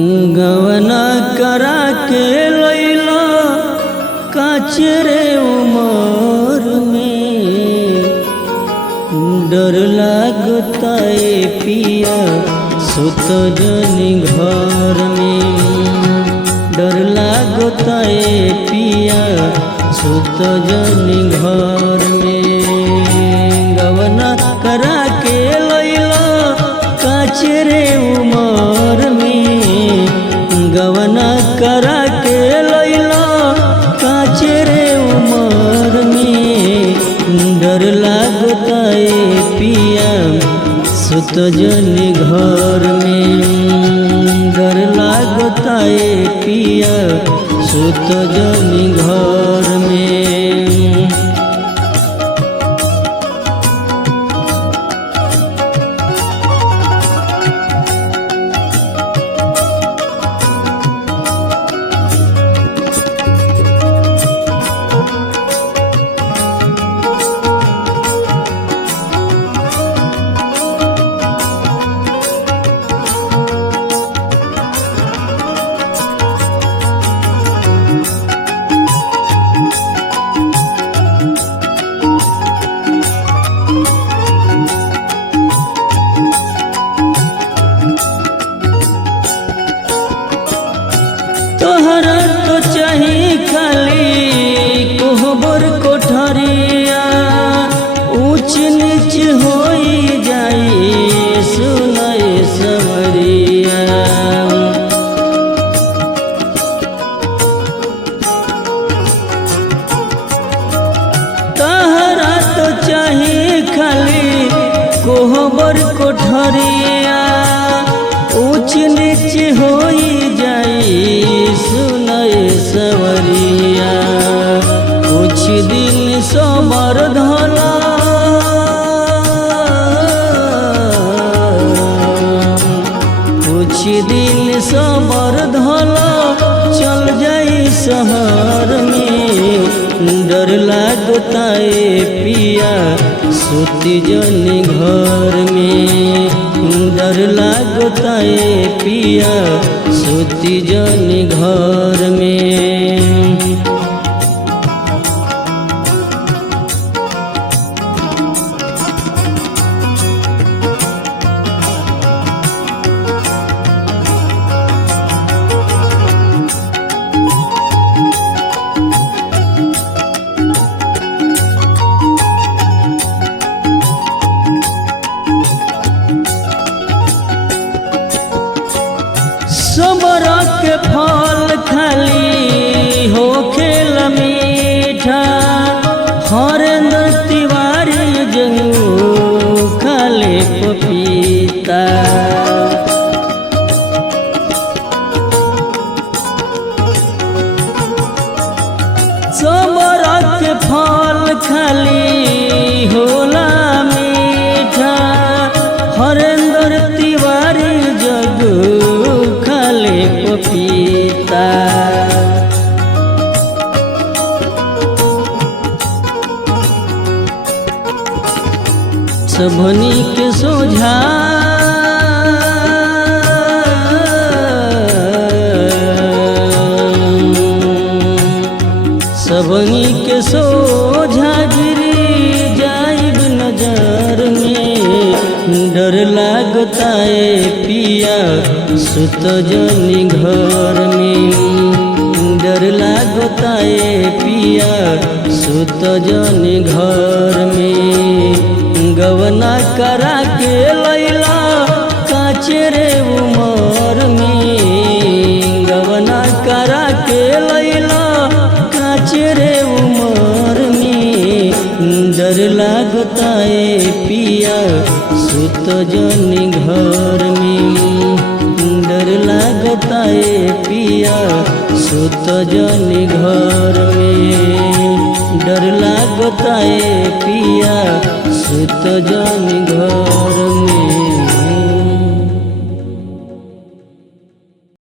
गवना करा के लैला काचरे उमर में डर लागता ए पिया सुत जनी घर में डर लागता ए पिया सुत जनी घर में गवना करा के लैला काचरे उमर में गवना करा के लैला काचरे उमर में डर लागता ए पिया सुत जनी घर में डर लागता ए पिया सुत जनी घर में। तोहरा तो चाही खाली कोहबर कोठरिया ऊंच नीच होई जाई सुनाए सवरिया तोहरा तो चाही खाली कोहबर कोठरिया ऊंच नीच होई जाई सुनाए सवरिया कुछ दिन सोमर धला कुछ दिन सोमर धला चल जाई शहर में डर लागता ए पिया सुती जनी घर में डर लागता ए पिया सुती जनी घर में। सबर के फल खाली हो खेल मीठा हरेंद्र तिवारी जंगू खाले पपीता सबर के फल खाली होला मीठा हरेंद्र तिवारी जंगू पपीता सबनी के सोझा सबनी के सोझा गिरी जाइब नजर में डर लागता ए पिया सुत जनी घर में डर लागता ए पिया सुत जनी घर में गवना करा के लैला काचरे उमर में गवना करा के लैला काचरे उमर में डर लागता ए पिया सुत जनी घर में डर लागता ए पिया सुत जनी घर में डर लागता ए पिया सुत जनी